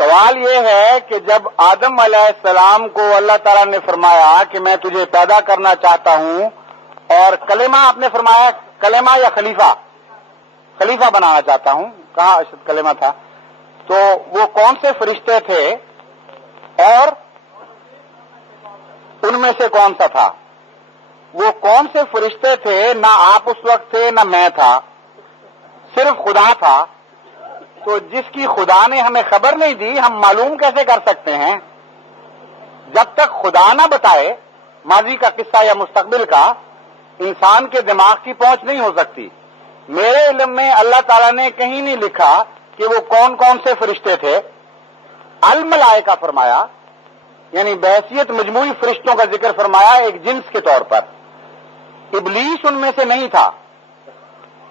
سوال یہ ہے کہ جب آدم علیہ السلام کو اللہ تعالیٰ نے فرمایا کہ میں تجھے پیدا کرنا چاہتا ہوں، اور کلمہ آپ نے فرمایا، کلمہ یا خلیفہ بنانا چاہتا ہوں، کہاں اشد کلمہ تھا، تو وہ کون سے فرشتے تھے اور ان میں سے کون سا تھا؟ وہ کون سے فرشتے تھے؟ نہ آپ اس وقت تھے نہ میں تھا، صرف خدا تھا۔ تو جس کی خدا نے ہمیں خبر نہیں دی، ہم معلوم کیسے کر سکتے ہیں؟ جب تک خدا نہ بتائے ماضی کا قصہ یا مستقبل کا، انسان کے دماغ کی پہنچ نہیں ہو سکتی۔ میرے علم میں اللہ تعالیٰ نے کہیں نہیں لکھا کہ وہ کون کون سے فرشتے تھے۔ الملائکہ فرمایا، یعنی بحیثیت مجموعی فرشتوں کا ذکر فرمایا ایک جنس کے طور پر۔ ابلیس ان میں سے نہیں تھا،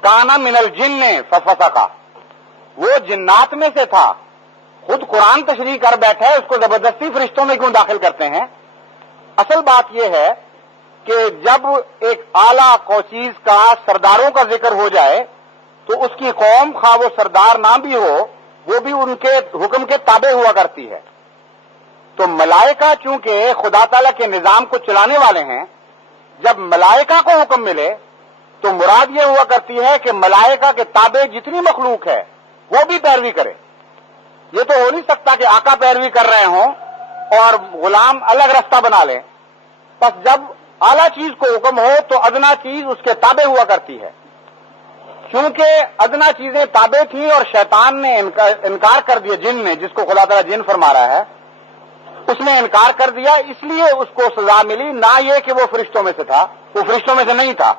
کانا من الجن ففسق، وہ جنات میں سے تھا۔ خود قرآن تشریح کر بیٹھا ہے، اس کو زبردستی فرشتوں میں کیوں داخل کرتے ہیں؟ اصل بات یہ ہے کہ جب ایک اعلیٰ کوچیز کا سرداروں کا ذکر ہو جائے تو اس کی قوم خواہ وہ سردار نہ بھی ہو، وہ بھی ان کے حکم کے تابع ہوا کرتی ہے۔ تو ملائکہ چونکہ خدا تعالیٰ کے نظام کو چلانے والے ہیں، جب ملائکہ کو حکم ملے تو مراد یہ ہوا کرتی ہے کہ ملائکہ کے تابع جتنی مخلوق ہے وہ بھی پیروی کرے۔ یہ تو ہو نہیں سکتا کہ آقا پیروی کر رہے ہوں اور غلام الگ رستہ بنا لیں۔ بس جب اعلیٰ چیز کو حکم ہو تو ادنا چیز اس کے تابع ہوا کرتی ہے۔ چونکہ ادنا چیزیں تابع تھیں اور شیطان نے انکار کر دیا، جن نے، جس کو خدا تعالیٰ جن فرما رہا ہے، اس نے انکار کر دیا، اس لیے اس کو سزا ملی، نہ یہ کہ وہ فرشتوں میں سے تھا، وہ فرشتوں میں سے نہیں تھا۔